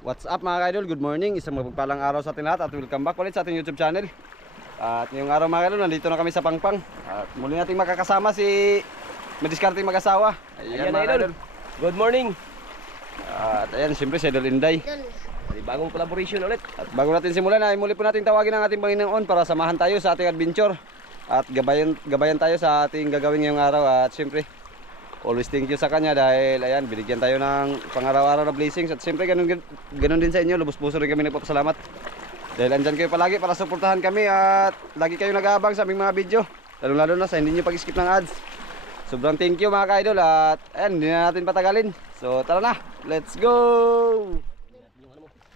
What's up mga ka-idol? Good morning. Isang mapagpalang araw sa ating lahat at welcome back ulit sa ating YouTube channel. At ngayong araw mga ka-idol, nandito na kami sa Pangpang. At muli nating makakasama si Madiskarting mag-asawa. Ayan, mga idol. Good morning. At ayan, siyempre si Idol Inday. May bagong collaboration ulit. At bago natin simulan ay muli po natin tawagin ang ating Panginoon para samahan tayo sa ating adventure. At gabayan, gabayan tayo sa ating gagawin ngayong araw. At siyempre, always thank you sa kanya dahil ayan, binigyan tayo ng pangaraw-araw na blessings. At siyempre, ganun, ganun din sa inyo. Lubos puso rin kami nagpapasalamat. Dahil andyan kayo palagi para suportahan kami at lagi kayo nag-aabang sa aming mga video. Lalo-lalo na sa hindi nyo pag-skip ng ads. Sobrang thank you mga ka-idol at ayan, hindi na natin patagalin. So tara na, let's go!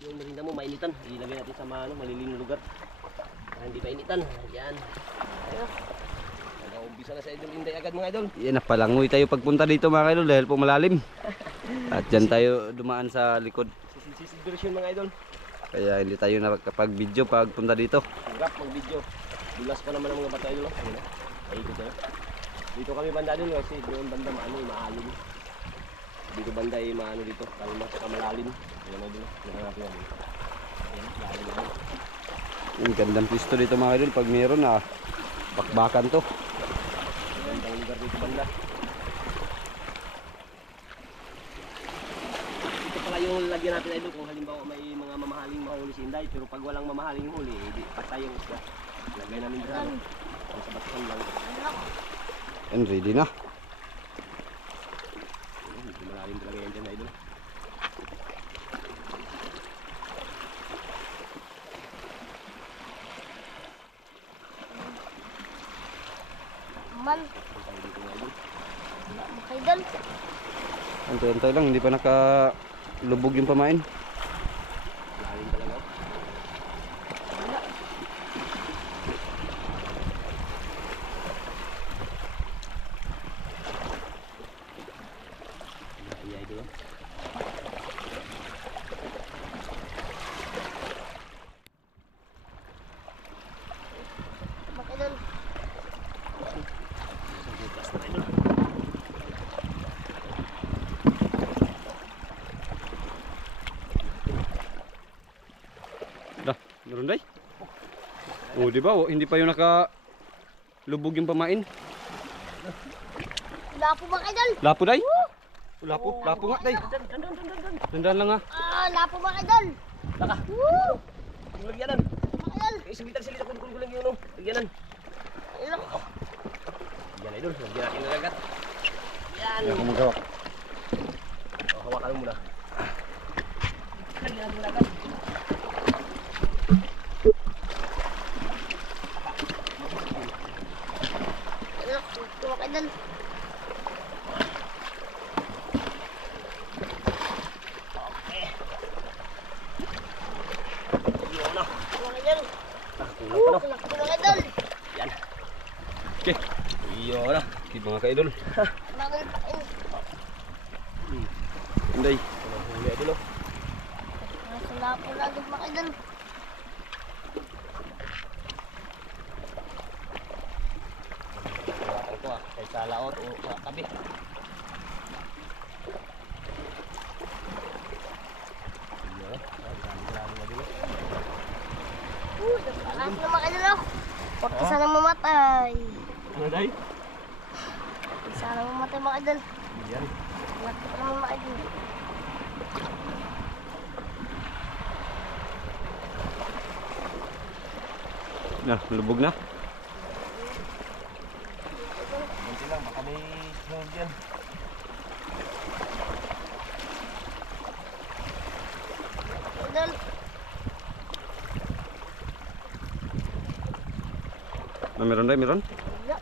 Yung merinda mo mainitan. Ilagay natin sa mga ano, malilim na lugar. Hindi mainitan. Ayan. Ayun. Nag-aumbisa na sa idol Inday agad mga idol. Yan, napalangoy tayo pagpunta dito mga kaidol dahil po malalim. At dyan tayo dumaan sa likod. Sisid version mga idol. Kaya hindi tayo nakapag-video pagpunta dito. Hirap mag-video. Dulas pa naman ang mga bata idol. Ayun na. Paikot na. Dito kami banda idol kasi doon banda maano, maalim. Dito banda ay maano dito. Kalma sa malalim. Ayan na idol. Ayan natin yan. Ayan, lalim na. Ang gandang pisto dito mga kaidol. Pag meron na, bakbakan to. Gandang lugar dito banda. Ito pala yung lagyan natin idol kung halimbawa may mga mamahaling mahuli si Inday pero pag walang mamahaling huli, eh, di patay yung isda. Lagay namin dyan. ano, Sa batasan lang. And ready na. Medyo malalim talaga yan dyan idol. Man, idol. makaidol. Antay-antay lang, hindi pa nakalubog yung pamain. Malalim talaga. Iya idol. ah. Makaidol. Dah, meron day. Oh, di ba? Oh, hindi pa yung nakalubog yung pamain. Wala po makaidol. Lapo day. Lapo, lapo nga day. Dan, dan, dan, dan, dan, dan. Tandaan lang ha. Ah, wala po makaidol. Laka. Woo! Yung lagyanan. Makaidol. Eh, sumitan sila sa kulikul lang yun. oh. Lagyanan. Ilo. Yan idol. Lagyan natin ng lagat. Yan. Ako magawa. Oh, hawakan mo muna. Lagyan natin ng lagat. Ilo. Ito makaidol. Yun na. Makaidol. Ah, kulang Woo! pa no. Kulak po makaidol. Yan. Okay. Yun na. Okay, mga kaidol. Makaidol pa rin. Inday. Walang huli idol oh. Nasa lapo lagi makaidol. Hawakan ko ah. Kahit sa laot o sa tabi. Yun. Ah, grabe-grabe na idol oh. Woo! Lapo na makaidol. oh. Huwag ka sana mamatay. Day? Huwag ka sana mamatay makaidol. Yan. Huwag ka naman makaidol. Na, lubog na. Buti lang, baka may sunod yan. Idol. Na meron day, meron. Wala.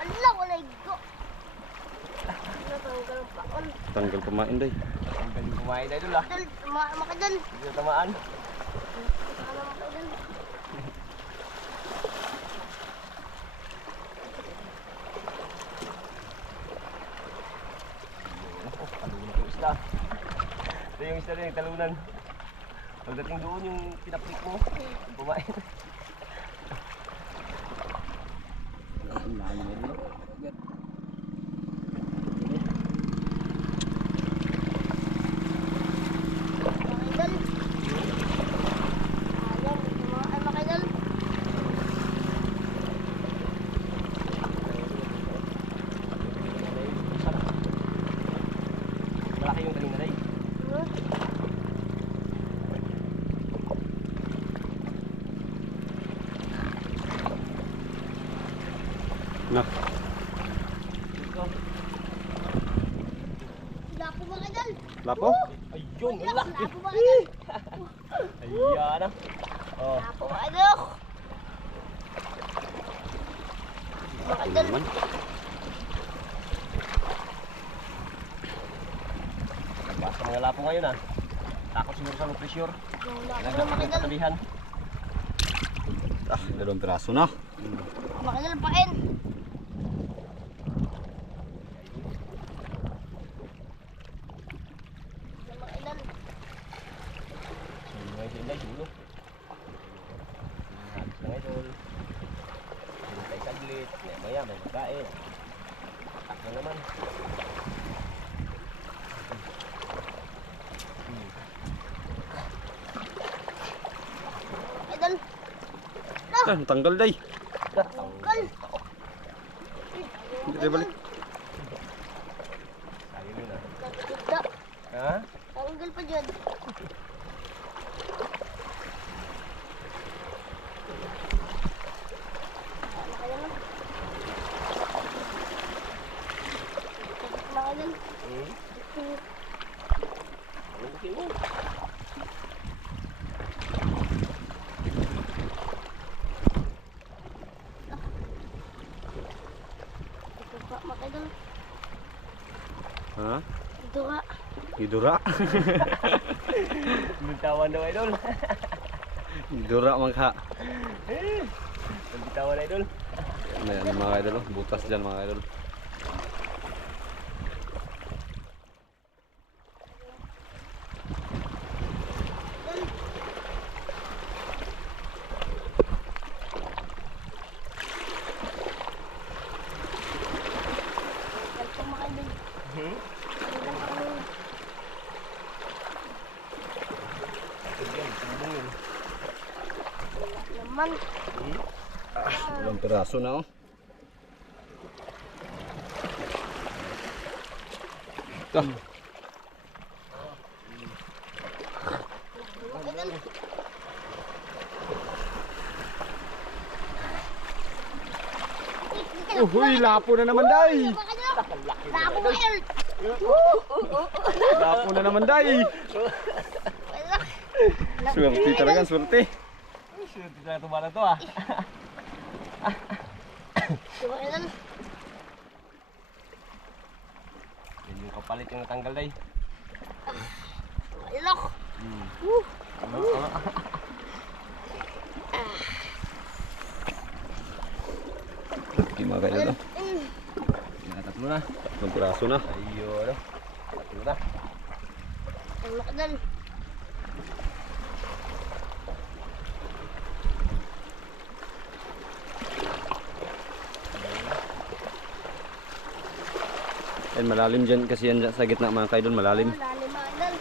Ala, wala igo. Ano tanggal? Tanggal pamain day. Ang galing kumain idol ah. Idol, tumaan mo ka dyan. Hindi na tamaan. Tumaan dyan. Oh. Ito yung isda rin, yung talunan. Pagdating doon yung pinaplik mo, kumain. dagat. Mga idol. Ayan, ito mga ay mga idol. Malaki yung kanina day. Hmm? Na. Lapo mga idol. Lapo? Ayun, Lapo, wala. lapo mga idol. Ayan ah. Oh, Lapo mga idol. Mga idol. Basta mga lapo ngayon ah. Takot siguro sa nutrisyur. Yung lapo Nagdapat ng mga ng idol. katabihan. Ah, dalawang piraso na. Mga idol, pain. Yung mga idol. Sino nga sila, sulo. Halos na ngayon. Hintay saglit. Maya maya, may magkain. Tak na naman. Idol. Ah, tanggal day. Tanggal. Hindi tayo balik. Na. Tanggal. Ha? Tanggal pa dyan. Ano kaya naman? Mga idol. Hmm? Ano ba kayo? Ito ka, mga idol. Ha? Ito ka. Idura. Bitawan daw idol. Idura magha. Bitawan idol. May ano mga idol, oh. butas dyan mga idol. Ito mga idol. Hmm? Tanggal pa kami. Yan, sumbong yun. Naman. Hmm? Dalawang piraso na oh. Ito. Uy, lapo na naman day. Lapo mga idol. Lapo na naman day. Swerte talaga, swerte. Na tumalan to ah. Yan yung kapalit yung natanggal day. Idol. Hmm. Woo. Ano? Ano? Hindi mga. Mm. Yan, tatlo na. Dalawang piraso na. Ayo, ano? Tatlo na. Ang mga malalim dyan kasi yan sa gitna mga kaidol, malalim. Lalim mga idol.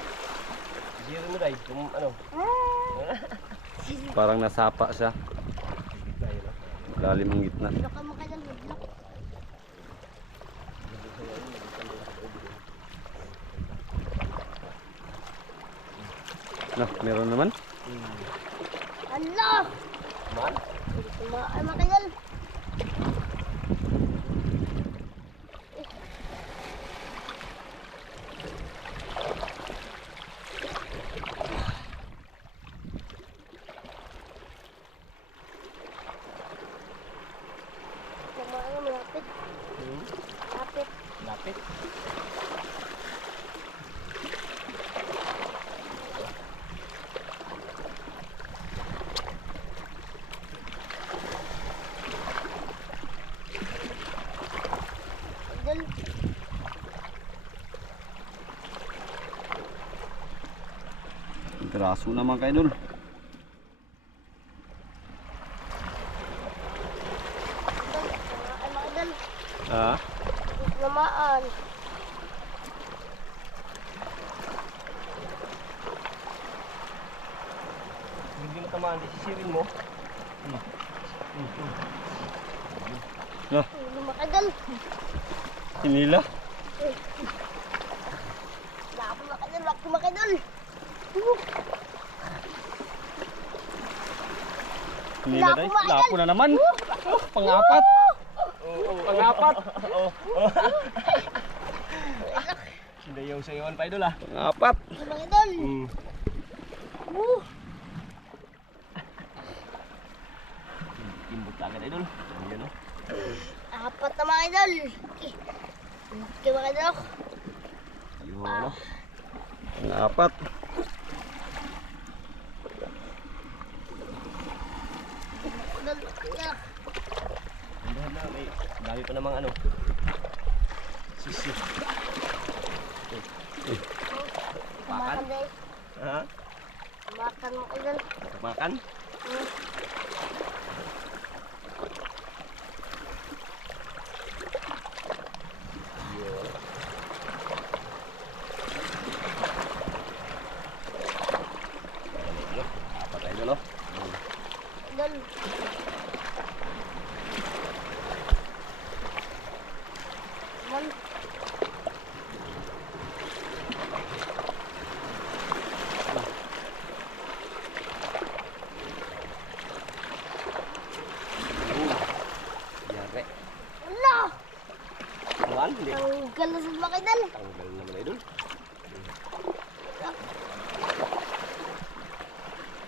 Zero day. Kung ano. Parang nasapa siya. Na. Malalim ang gitna. Look ang mga idol. Look. Na, meron naman. Allah! Man? Ito mga ay mga idol. Ito mga idol, malapit. Hmm? Malapit. Lapit. Idol. Piraso na mga kaidol. Idol. Ito mga ay mga idol. Ha? Namaan. Hindi mo tamaan, di sisirin mo. Hindi makadal. Hinila. Wala ako makadal. Wala ako makadal. Hinila Lapo day. Ba, Idol? Lapo na naman. Oh, pangapat. Pangapat. Sinayaw sa iwan pa idol ah. Pangapat. Hindi makadal. Mm. Uh, Timbot agad idol. Ayan oh. apat na makadal. Eh, Hindi makadal ako. Yun ano. Pangapat. Makadal. Makadal. Andahan na may dami pa namang ano. Sisi. Makan deh. Ha? Makan makadal. Makan? Hmm. Yun. Yun. Apat idol oh. Makadal. Man. Yare. Wala. Tuan? Hindi. Tanggal na sa makadal. Tanggal naman idol.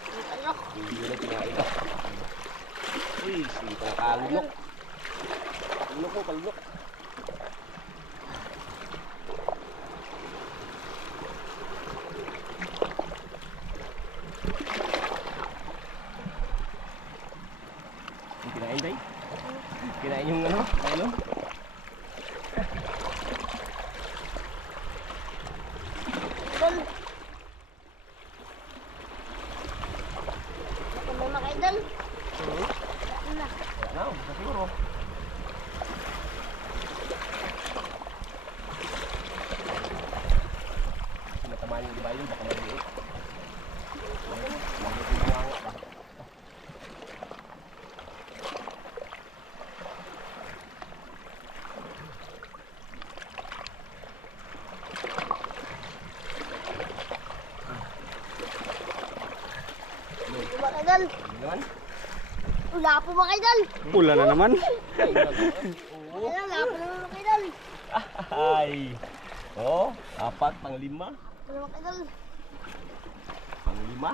Makadal ako. Hindi na kinain na. Uy, sige pa nakalunok. Kalunok mo, kalunok. Yung Kinain, day? Kinain yung ano? Kailo? Makadal. May makadal. Wala. Wala na, basta siguro. Kasi matamaan yung iba yun, baka maliit. Maliit yung bunganga ba? Hindi naman. Wala po makadal. Pula na naman. Wala, po naman makadal. Ay. Oh, apat pang lima. Wala makadal. Pang lima.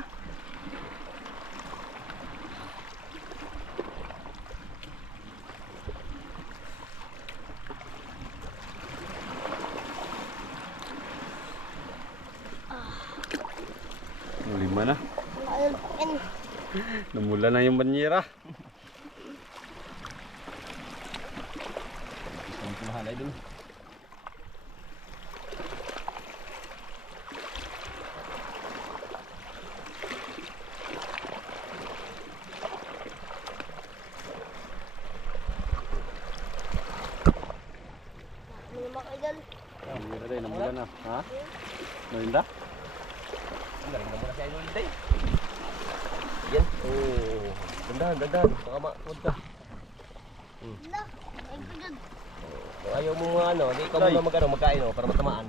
Lima na. Makadal pa rin. Namula na yung banyera. Isang puluhan ay dun. Wala makadal. Namula rin, namula na. Ha? Nalinda? Ang galing na muna si Idol Day. Yan. Oh. Dandahan, dandahan. Baka ma-food ka. Ay, kadal. Kung ayaw mo nga ano, di ikaw Day. muna mag ano, magkain oh, para matamaan.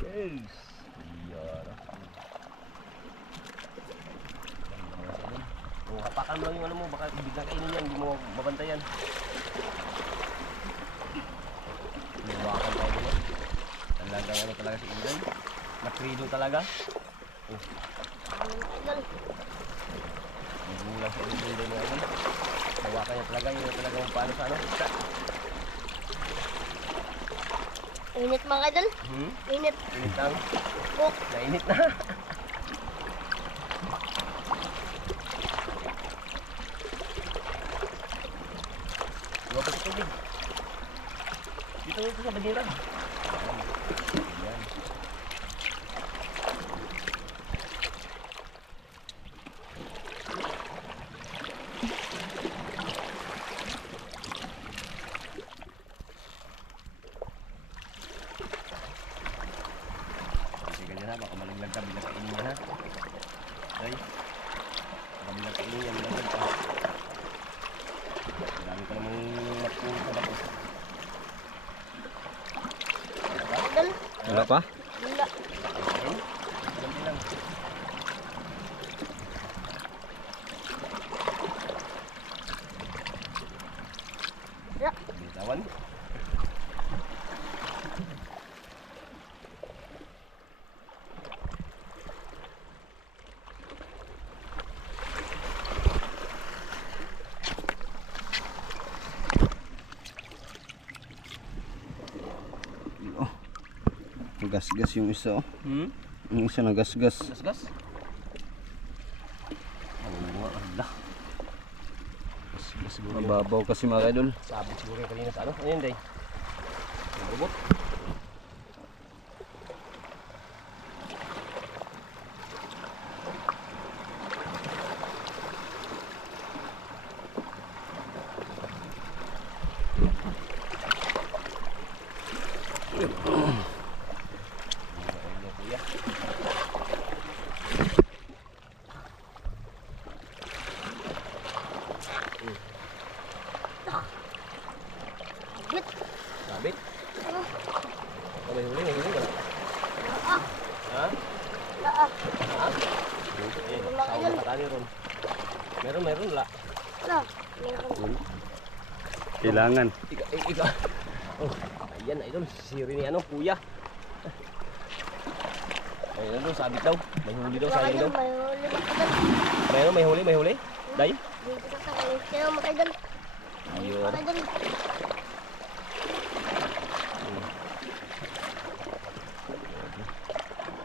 yes. Yan. Oh, hapakan mo lang yung ano mo, baka biglang kainin yan, hindi mo mabantayan. Hinawakan tayo dito. Talagang ano talaga si Ilan. Nakrido talaga. Wala makadal. Nagulang sa Ilan din ngayon. Hawakan niya talaga, yun talaga kung paano sa ano. Init makadal. Hmm? Init. Init lang. Cook. Nainit na. Lumabas sa tubig. Dito dito sa banyera. Yan. pa? Wala. Ganti lang. Wala. Bitawan. Gas-gas yung isa oh. Hmm? Yung isa nagasgas. Gas-gas. Oo, ala. Gas-gas siguro. Mababaw kasi mga idol. Sabit siguro kanina sa ano. Ano yun, Day? Robot. Git. Sabit. Ano? Oh, may huli, may huli. Wala. Ah. Ha? Wala ah. Ha? Ayun, Wala tao yan. nakatali ron. Meron, meron, wala. Wala. Meron. Kailangan. Ika, ika. Oh, ayan, idol. Siri ni ano, kuya. Ayun, ano, sabit daw. May huli daw, sayang daw. May huli makidal. Meron, may huli, may huli. Day? Dito sa makidal? Ayun. Makidal.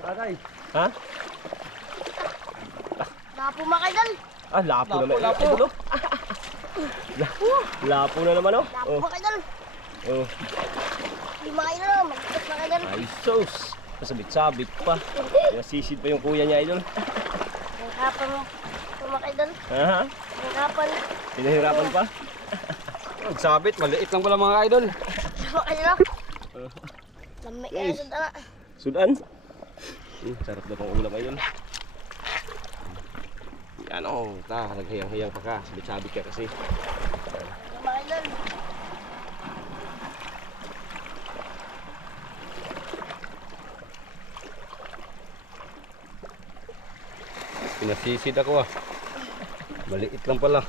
Agay. Ha? Lapo makidal. Ah, lapo, Lapo, naman. lapo. Idol, oh. La- lapo na naman, oh. Oh, makidal. oh. Di makidal. Magkit makidal. Ay, sos. Pasabit-sabit pa. Nasisid pa yung kuya niya, idol. Ang kapan mo. Makidal. Ha? Ang kapan. Pinahirapan pa. Sabit, maliit lang pala mga idol. Makidal. Lamig kaya Guys. sa dala. Sudan. Hmm, sarap na pang ulam idol. Yan oh, ta, naghiyang-hiyang pa ka. Sabit-sabit ka kasi. Pinasisid ako ah. Maliit lang pala.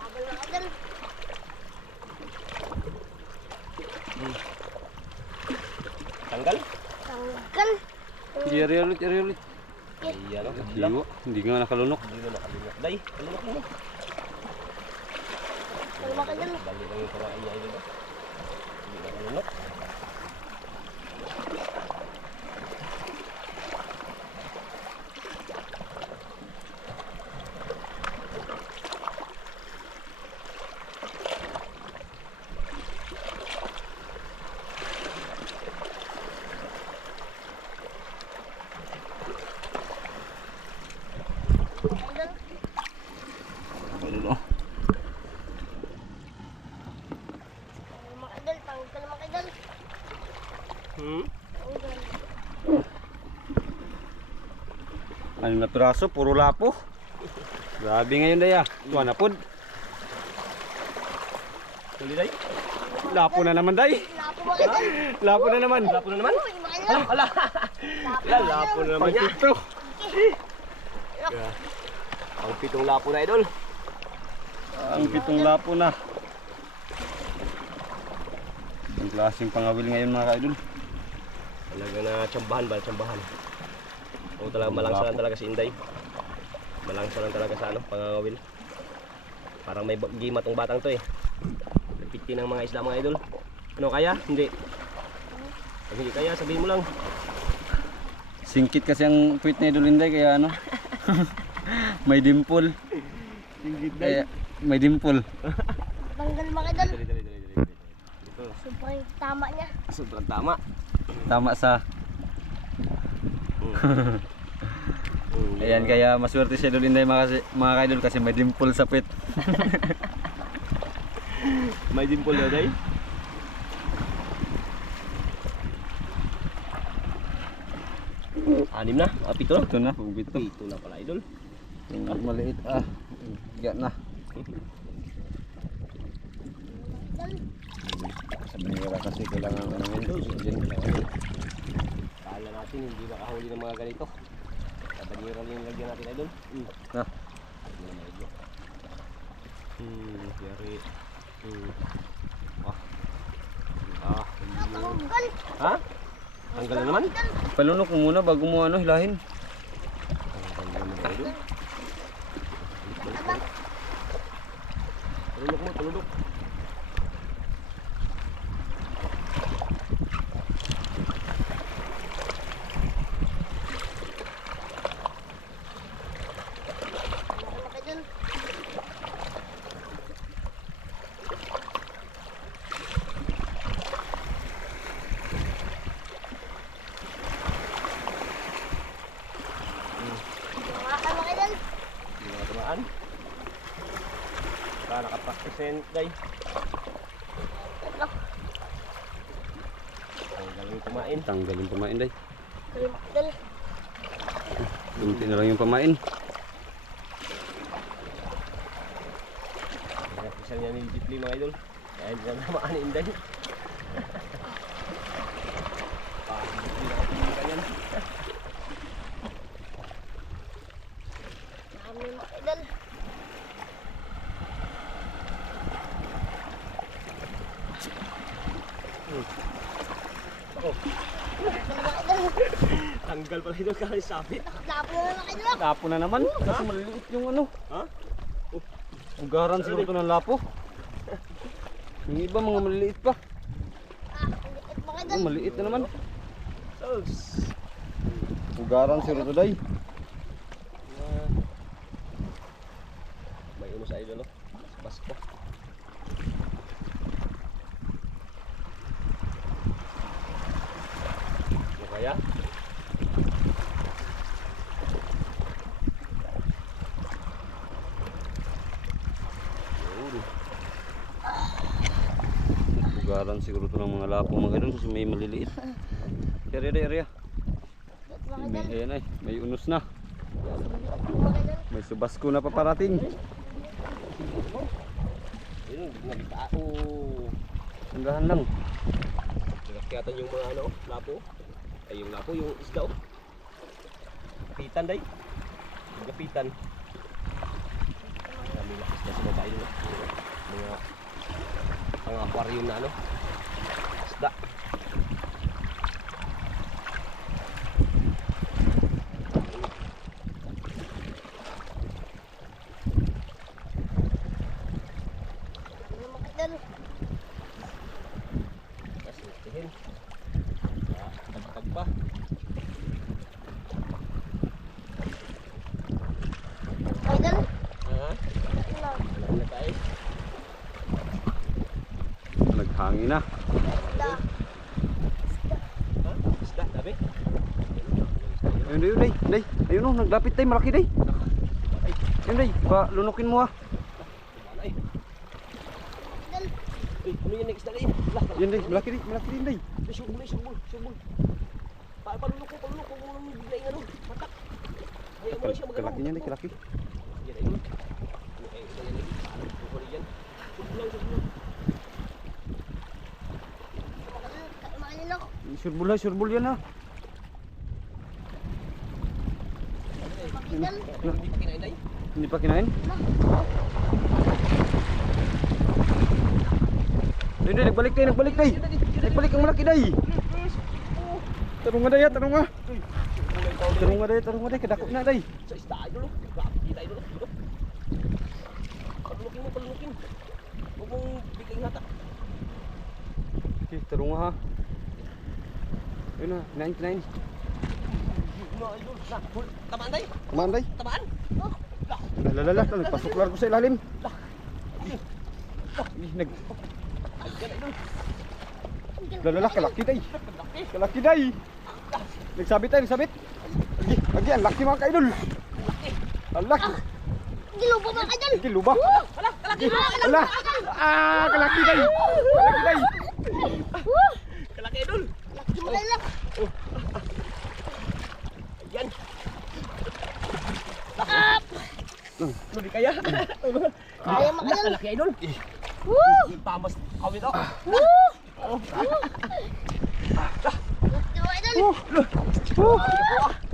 Abal makidal. Tanggal. Tanggal. Iri ulit, iri ulit. Ayan oh. Hindi, Lang. mo- hindi nga nakalunok. Hindi na nakalunok. Day, kalunok mo. Ang makidal. Bali lang yung parain niya idol. oh. Hindi na nakalunok. Makidal. Idol oh. Ang Makidal. Tanggal makidal. Hmm? Tanggal. Na piraso, puro lapo. Grabe ngayon daya. Tuwa na pod. Huli day. Lapo na naman day. Lapo makidal. Lapo na naman. Lapo na naman. Makidal. Ala. Lapo na naman. Pagpito. Ang pitong lapo na idol. Ang pitong lapo na. Ang klaseng pangawil ngayon mga ka-idol. Talaga na tsambahan ba? Tsambahan. O talaga malangsa lang talaga si Inday. Malangsa lang talaga sa ano, pangangawil. Parang may gima tong batang to eh. Napiti ng mga isda mga idol. Ano kaya? Hindi. Pag hindi kaya, sabihin mo lang. Singkit kasi ang puwit ni Idol Inday kaya ano. may dimple. Kaya may dimple. Tanggal makidal. Dali, dali, dali, dali. dali. Ito, Sobrang tama niya. sobrang tama. Tama sa Ayan kaya maswerte si Idol Inday mga, kasi- mga ka-idol kasi may dimple sa puwit. May dimple na day. Anim na? Ah, pito na? Ito na, pito. Pito na pala idol. Yung maliit ah. Yan na. Sa banira kasi kailangan ano yun. Diyan. Kala natin hindi makahuli ng mga ganito. Sa banira rin yung lagyan natin idol. Hmm. Na. Ano na medyo. Hmm, yari. Hmm. Ah. Ah, hindi. Ha? Tanggal na naman? Palunok mo muna bago mo ano hilahin. Tanggal na naman idol. Tulunok mo, tulunok. Malaki dun. Malaki dun. Hindi na tamaan. Para yan, day. Tanggal yung kumain. Tanggalin pamain day. Malaki dun. Kunti na lang yung pamain. Kaya special niya ni Lee, mga idol. Kaya hindi na tamaan ni Inday. Ah, hindi na kapilikan yan. Dami malaki dun. Tanggal pala idol kahit sabit. Lapo na malaki dun. Lapo na naman. Kasi maliliit yung ano. Ha? Ugaran siguro ito ng lapo. Yung iba mga maliliit pa. Ah, maliit na naman. Ugaran siguro ito day. Ah. May uno sa idol, no? Sa Pasko. Ano kaya? Yun. Ugaran siguro ito ng mga lapo mga ganun kasi may maliliit. Area area. Malaki May, ayan ay, may unos na. May subasko na paparating. Sandahan lang. Nagakyatan yung mga ano, lapo. Ay, yung lapo, yung isda, oh. Kapitan, day. Kapitan. Marami na isda sa baba yun, oh. Mga pang aquarium na ano. Isda. Malaki dun. Kasi tihin. Ah, tagtag pa. Malaki dun. Ha? Ano? Wala na tayo. Naghangin na. Da. Ha? Isda, dami. Ayun day, day, day. Ayun oh, naglapit day, malaki day. Ay, Ayun day, pa lunukin mo ah. eh. Uy, ano yan, next? Lah, lah. Yan day, malaki day, malaki din day. Ay, surbol, eh, surbol, surbol. Pa, palulok ko, ko, ano, matak. Ayaw mo siya magano. Kalaki niyan day, kalaki. Yan, ayun. Ano kayo, ito yan, lagi. Paano, kukunin yan. Surbol lang, surbol lang. Malaki dun. Malaki dun. Surbol ha, surbol yan ha. Malaki dun. Hindi pa kinain, day, nagbalik day, nagbalik day. Nagbalik ang malaki day. Tarong nga day, ah, tarong nga. Tarong nga day, tarong nga day, kadako na day. Sa isda, idol, oh. Grabe, oh. Dito. Palunukin mo, palunukin. Huwag mong biglayin hata. Okay, tarong nga ha. Ayun na, kinain, kinain. Ano, idol? Na, hul, tamaan, day. Kumaan day. Tamaan. Lalala, pasok lang ko sa ilalim. Nag, idol. lalala, kalaki day. Laki. Kalaki day. Nagsabit tayo, nagsabit. Agi, agi, ang laki mga kaidol. Ang laki. Gilubo malaki dun. Agi, luba. Ala, kalaki. Ala, ah, kalaki day. Kalaki day. Kalaki, idol. Laki mo lang. Kaya. Kaya idol. Laki idol. Woo! Tamas kami to. Woo! Laki mga idol.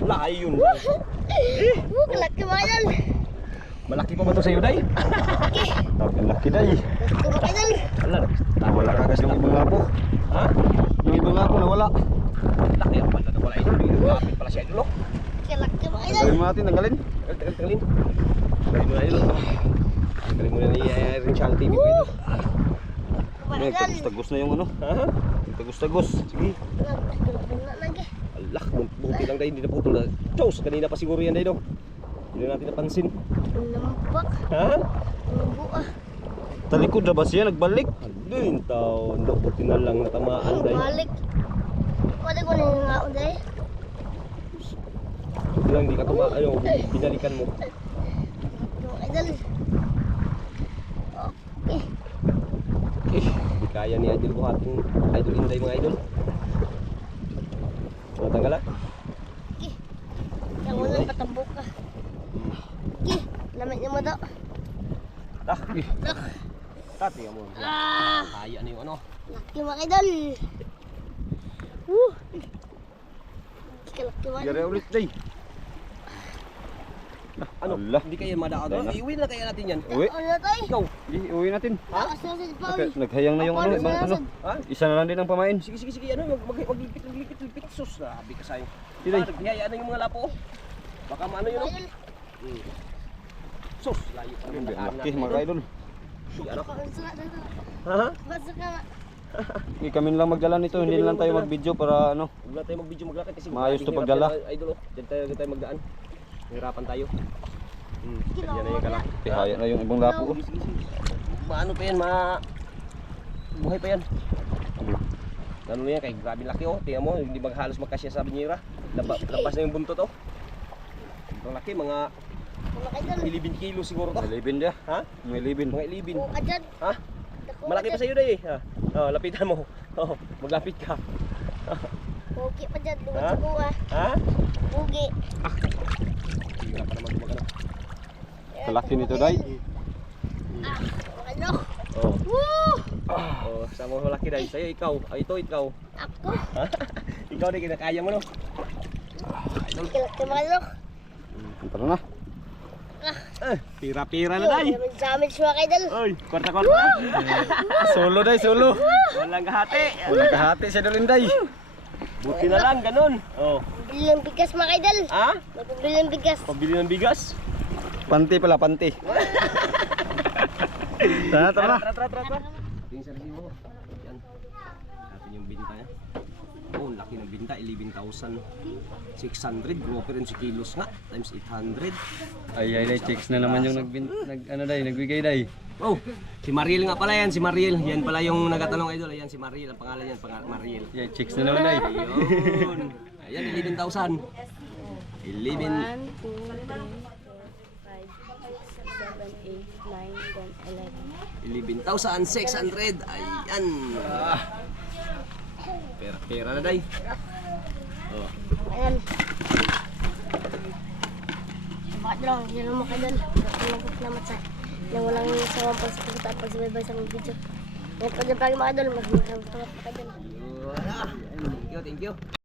Laki yun. Woo! Laki mga idol. Malaki pa ba to sa'yo, Day? Ang laki day. Laki mga idol. Wala. Nawala kagas yung ibang lapo. Ha? Yung ibang lapo nawala. Laki ang pala. Wala idol. Lapit pala siya idol. oh. Laki mga idol. Mo natin, tanggalin. Tagal, tagal, tagalin. Tagalin mo na idol. Tagalin mo na ni uh, Rinchal TV May idol. tagos-tagos na yung ano. Ha? Tagos-tagos. Sige. Wala lagi. Alak, buti lang Day. Hindi na putol na. Chos, kanina pa siguro yan no. Hindi na natin napansin. Nambak. Ha? Nambu ah. Talikod na ba siya? Nagbalik. Din taon. do, Buti na lang natamaan Day. Balik. Wala ko na yung nga. Buti lang hindi ka tuma. Ano, binalikan mo. Idol. Okay. Eh, di kaya ni Idol buhatin Idol Inday mga idol. Ano tanggal ah? Yung unang patambok ka. Okay. Lamit niyo mo daw. Ah, Look. tati mo. Ah. Kaya yung ano. Laki mga idol. Woo. Laki laki mga idol. Ulit day. Ano? Allah. Hindi kaya madaan doon. Dahil na. Iuwi na kaya natin yan. Uwi. Ano tayo? Ikaw. Di, uwi natin. Ha? Nag- Naghayang na yung ano, ibang ano. Ha? Isa na lang din ang pamain. Sige, sige, sige. Ano? Mag, mag, maglipit, maglipit, maglipit. Sus, grabe ka sa'yo. Sige. Ah, nagbihaya na yung mga lapo. Baka maano yun. Hmm. Sus, layo pa nakaan laki mga idol. Ano? Ha? Hindi kami lang magdala nito, hindi na lang tayo mag-video para ano. Huwag tayo mag-video maglakad kasi Maayos to pagdala. Idol, oh. Diyan tayo, tayo magdaan. Hirapan tayo. Hmm. Yan na yung kalaki. Tihaya na yung ibang lapo. oh. Maano pa yan, ma... Buhay pa yan. Ano na yan, kay grabe laki oh. Tingnan mo, hindi maghalos magkasya sa banyera. Laba, labas na yung buntot oh. Ang laki, mga Mga idol. 11 kilo siguro to. May libin dia. Ha? Mga 11. Kung ka dyan. Ha? Malaki pa sa'yo na eh. Ha? Oh, lapitan mo. Oh, maglapit ka. Pugi pa dyan. Ha? sa buwa. Ha? Naman gumagano. Kalaki nito, Day. Ah, ano? Oh. Woo! Oh, sa mga malaki dahil sa'yo, ikaw. Ay, ito, ikaw. Ako. ikaw na kinakaya mo no? Idol. Tara na. Eh, pira-pira na dahil. damage damage mga idol. Oy, kwarta-kwarta. Solo day, solo. Walang kahati. Walang kahati siya doon day. Buti na lang, ganun. Oh. Bili ng bigas mga idol. Ha? Magbili ng bigas. Pabili ng bigas. Panti pala, panti. Tara, tara. Tara, tara, tara, tara. Tingin sa review mo. Yan. Natin yung binta niya. Oh, laki ng binta. 11,600. Groper rin si kilos nga. Times 800. Ay, ay, ay, chicks na naman yung nagbin, nag, ano day, nagbigay day. Oh, si Mariel nga pala yan. Si Mariel. Yan pala yung nagatanong idol. Ayan si Mariel. Ang pangalan yan. Pangalan Mariel. Yeah, chicks na naman day. Ayun. Ayan, 11,000. 11. 1, 2, 3, 4, 5, 6, 7, 8, 9, 10, 11. 11,600. Ayan. Pera, pera na day. Oh. Ayan. Bakit lang, yun ang mga idol. Maraming salamat sa nang walang sawang pagsasagot at pagsubaybay sa mga video. Yan po dyan pagi salamat mga idol. Thank you, thank you.